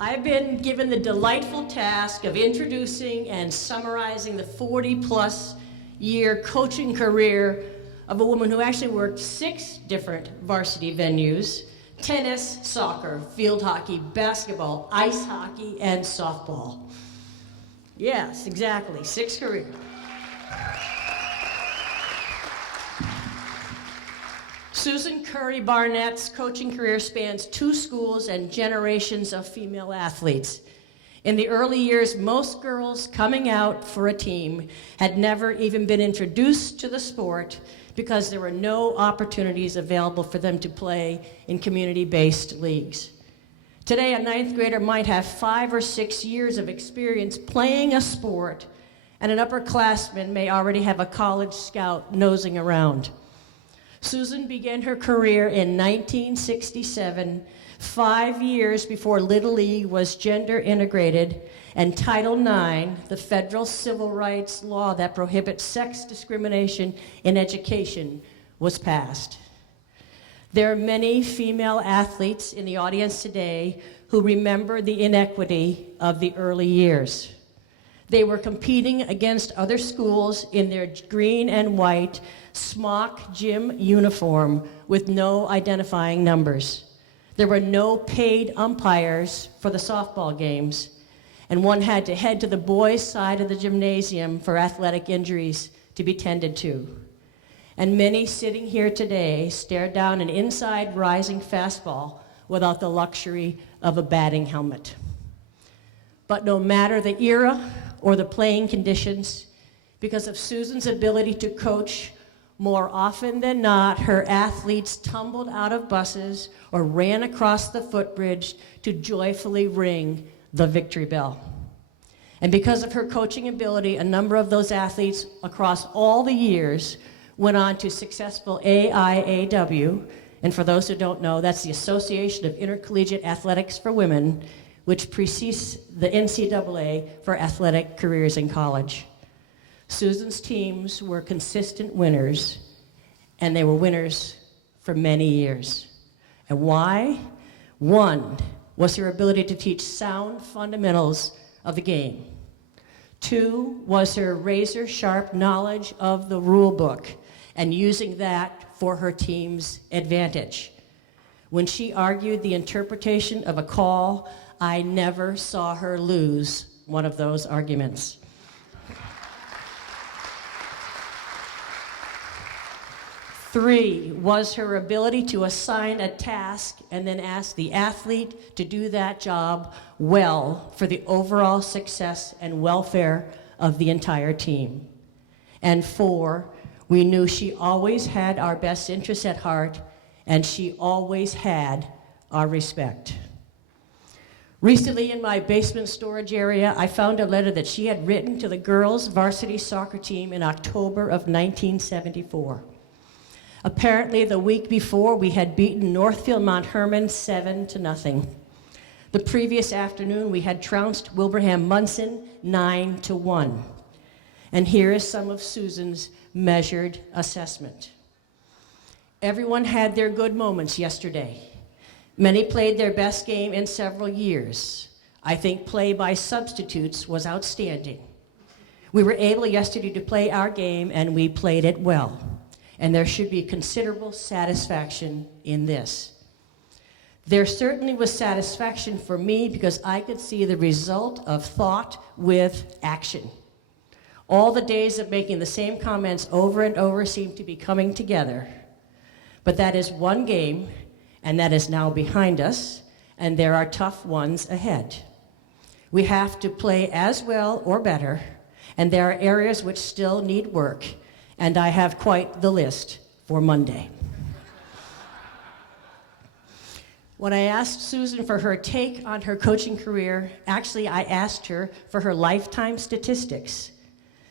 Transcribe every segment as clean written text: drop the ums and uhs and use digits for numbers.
I've been given the delightful task of introducing and summarizing the 40-plus year coaching career of a woman who actually worked 6 different varsity venues: tennis, soccer, field hockey, basketball, ice hockey, and softball. Yes, exactly, 6 careers. Susan Curry Barnett's coaching career spans 2 schools and generations of female athletes. In the early years, most girls coming out for a team had never even been introduced to the sport because there were no opportunities available for them to play in community-based leagues. Today, a 9th grader might have 5 or 6 years of experience playing a sport, and an upperclassman may already have a college scout nosing around. Susan began her career in 1967, 5 years before Little League was gender integrated, and Title IX, the federal civil rights law that prohibits sex discrimination in education, was passed. There are many female athletes in the audience today who remember the inequity of the early years. They were competing against other schools in their green and white smock gym uniform with no identifying numbers. There were no paid umpires for the softball games, and one had to head to the boys' side of the gymnasium for athletic injuries to be tended to. And many sitting here today stare down an inside rising fastball without the luxury of a batting helmet. But no matter the era or the playing conditions, because of Susan's ability to coach, more often than not, her athletes tumbled out of buses or ran across the footbridge to joyfully ring the victory bell. And because of her coaching ability, a number of those athletes across all the years went on to successful AIAW, and for those who don't know, that's the Association of Intercollegiate Athletics for Women, which precedes the NCAA for athletic careers in college. Susan's teams were consistent winners, and they were winners for many years. And why? 1 was her ability to teach sound fundamentals of the game. 2 was her razor-sharp knowledge of the rule book and using that for her team's advantage. When she argued the interpretation of a call, I never saw her lose one of those arguments. 3 was her ability to assign a task and then ask the athlete to do that job well for the overall success and welfare of the entire team. And 4, we knew she always had our best interests at heart, and she always had our respect. Recently, in my basement storage area, I found a letter that she had written to the girls' varsity soccer team in October of 1974. Apparently, the week before, we had beaten Northfield Mount Herman 7-0. The previous afternoon, we had trounced Wilbraham Munson 9-1. And here is some of Susan's measured assessment. Everyone had their good moments yesterday. Many played their best game in several years. I think play by substitutes was outstanding. We were able yesterday to play our game, and we played it well. And there should be considerable satisfaction in this. There certainly was satisfaction for me because I could see the result of thought with action. All the days of making the same comments over and over seem to be coming together. But that is one game, and that is now behind us, and there are tough ones ahead. We have to play as well or better, and there are areas which still need work, and I have quite the list for Monday. When I asked Susan for her take on her coaching career, actually I asked her for her lifetime statistics.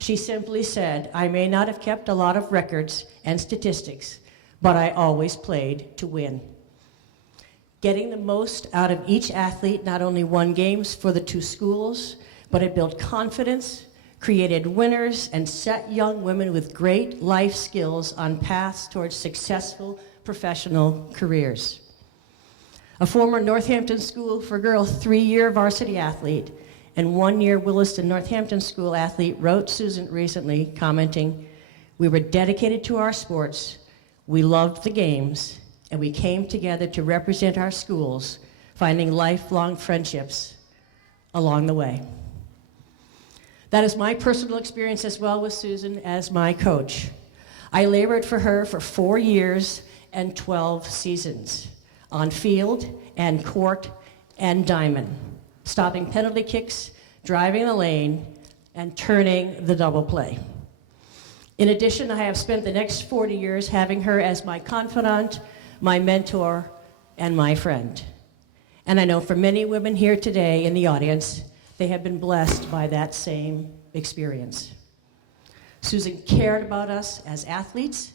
She simply said, I may not have kept a lot of records and statistics, but I always played to win. Getting the most out of each athlete not only won games for the 2 schools, but it built confidence, created winners, and set young women with great life skills on paths towards successful professional careers. A former Northampton School for Girls 3-year varsity athlete and 1-year Williston Northampton School athlete wrote Susan recently, commenting, "We were dedicated to our sports, we loved the games, and we came together to represent our schools, finding lifelong friendships along the way." That is my personal experience as well with Susan as my coach. I labored for her for 4 years and 12 seasons, on field and court and diamond, stopping penalty kicks, driving the lane, and turning the double play. In addition, I have spent the next 40 years having her as my confidant, my mentor, and my friend. And I know for many women here today in the audience, they have been blessed by that same experience. Susan cared about us as athletes,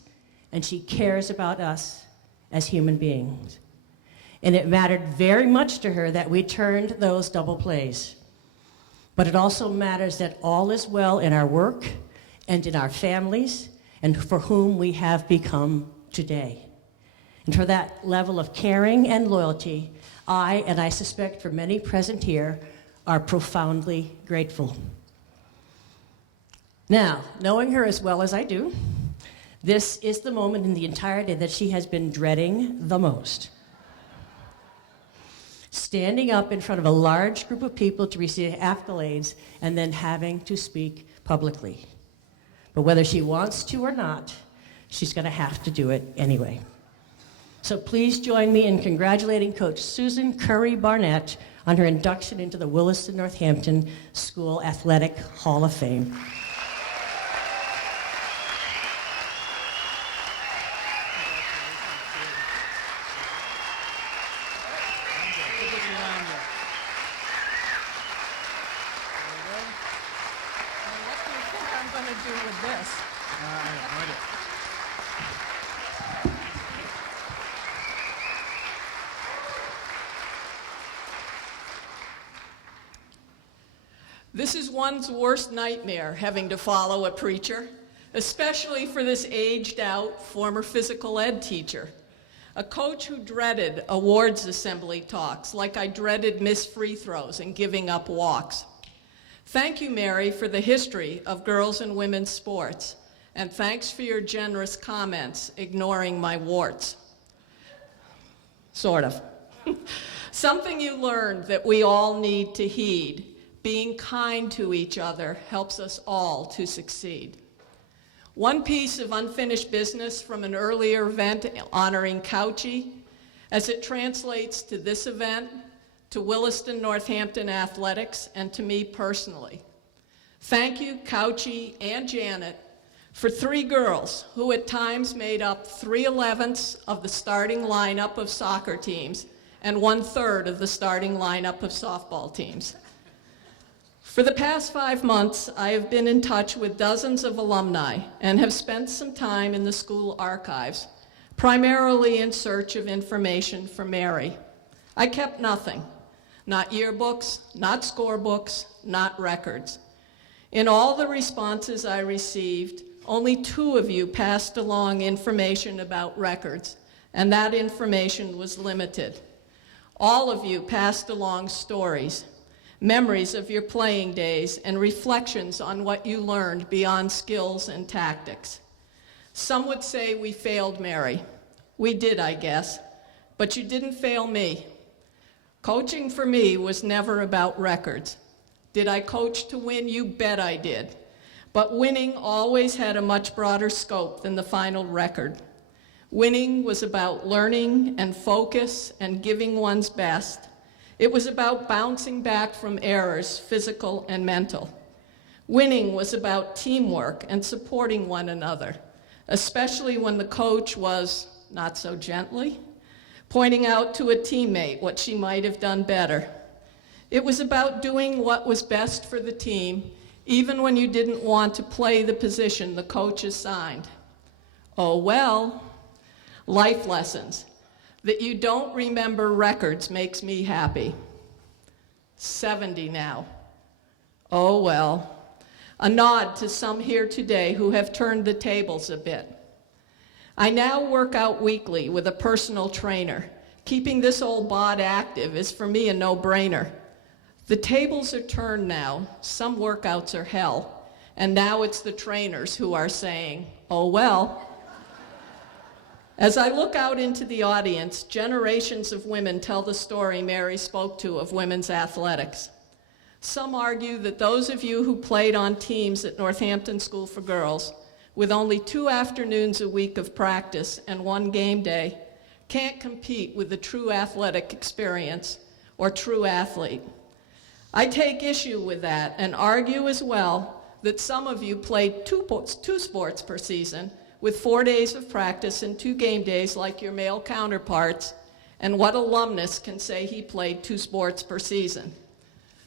and she cares about us as human beings. And it mattered very much to her that we turned those double plays. But it also matters that all is well in our work and in our families and for whom we have become today. And for that level of caring and loyalty, and I suspect for many present here, are profoundly grateful. Now, knowing her as well as I do, this is the moment in the entire day that she has been dreading the most. Standing up in front of a large group of people to receive accolades and then having to speak publicly. But whether she wants to or not, she's going to have to do it anyway. So please join me in congratulating Coach Susan Curry Barnett on her induction into the Williston Northampton School Athletic Hall of Fame. This is one's worst nightmare, having to follow a preacher, especially for this aged-out former physical ed teacher, a coach who dreaded awards assembly talks like I dreaded missed free throws and giving up walks. Thank you, Mary, for the history of girls and women's sports, and thanks for your generous comments ignoring my warts. Sort of. Something you learned that we all need to heed. Being kind to each other helps us all to succeed. One piece of unfinished business from an earlier event honoring Couchy, as it translates to this event, to Williston Northampton Athletics, and to me personally. Thank you, Couchy and Janet, for 3 girls who at times made up 3/11ths of the starting lineup of soccer teams and 1/3 of the starting lineup of softball teams. For the past 5 months, I have been in touch with dozens of alumni and have spent some time in the school archives, primarily in search of information for Mary. I kept nothing, not yearbooks, not scorebooks, not records. In all the responses I received, only 2 of you passed along information about records, and that information was limited. All of you passed along stories, memories of your playing days, and reflections on what you learned beyond skills and tactics. Some would say we failed Mary. We did, I guess, but you didn't fail me. Coaching for me was never about records. Did I coach to win? You bet I did. But winning always had a much broader scope than the final record. Winning was about learning and focus and giving one's best. It was about bouncing back from errors, physical and mental. Winning was about teamwork and supporting one another, especially when the coach was, not so gently, pointing out to a teammate what she might have done better. It was about doing what was best for the team, even when you didn't want to play the position the coach assigned. Oh well, life lessons. That you don't remember records makes me happy. 70 now. Oh well. A nod to some here today who have turned the tables a bit. I now work out weekly with a personal trainer, keeping this old bod active is for me a no-brainer. The tables are turned now. Some workouts are hell. And now it's the trainers who are saying, oh well. As I look out into the audience, generations of women tell the story Mary spoke to of women's athletics. Some argue that those of you who played on teams at Northampton School for Girls, with only 2 afternoons a week of practice and 1 game day, can't compete with the true athletic experience or true athlete. I take issue with that and argue as well that some of you played two sports per season with 4 days of practice and 2 game days like your male counterparts, and what alumnus can say he played 2 sports per season?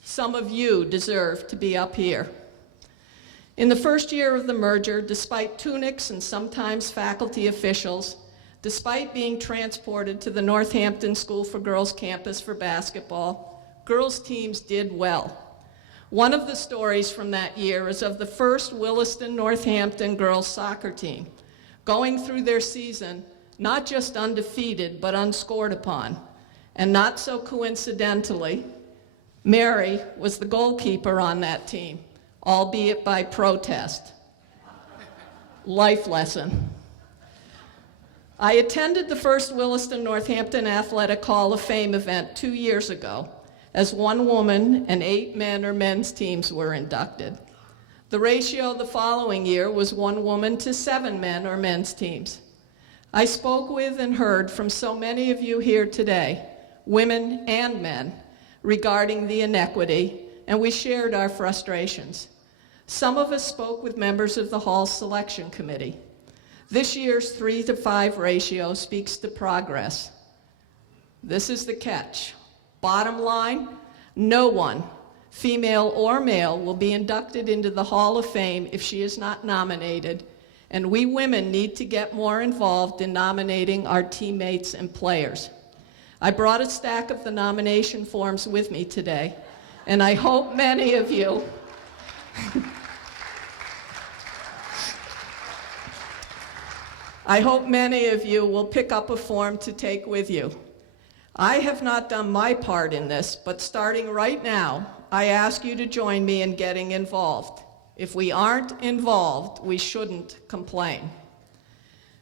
Some of you deserve to be up here. In the first year of the merger, despite tunics and sometimes faculty officials, despite being transported to the Northampton School for Girls campus for basketball, girls teams did well. One of the stories from that year is of the first Williston Northampton girls soccer team, going through their season not just undefeated, but unscored upon. And not so coincidentally, Mary was the goalkeeper on that team, albeit by protest. Life lesson. I attended the first Williston Northampton Athletic Hall of Fame event 2 years ago, as 1 woman and 8 men or men's teams were inducted. The ratio the following year was 1 woman to 7 men or men's teams. I spoke with and heard from so many of you here today, women and men, regarding the inequity, and we shared our frustrations. Some of us spoke with members of the Hall Selection Committee. This year's 3-to-5 ratio speaks to progress. This is the catch. Bottom line, no one, female or male, will be inducted into the Hall of Fame if she is not nominated, and we women need to get more involved in nominating our teammates and players. I brought a stack of the nomination forms with me today, and I hope many of you will pick up a form to take with you. I have not done my part in this, but starting right now, I ask you to join me in getting involved. If we aren't involved, we shouldn't complain.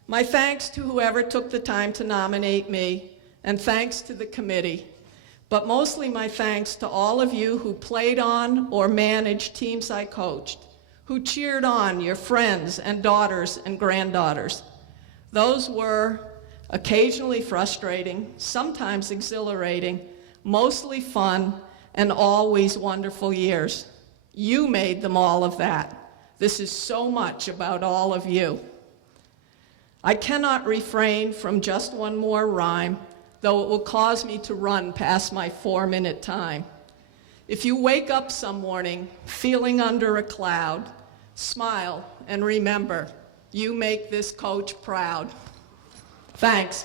My thanks to whoever took the time to nominate me, and thanks to the committee, but mostly my thanks to all of you who played on or managed teams I coached, who cheered on your friends and daughters and granddaughters. Those were occasionally frustrating, sometimes exhilarating, mostly fun, and always wonderful years. You made them all of that. This is so much about all of you. I cannot refrain from just one more rhyme, though it will cause me to run past my 4-minute time. If you wake up some morning feeling under a cloud, smile and remember, you make this coach proud. Thanks.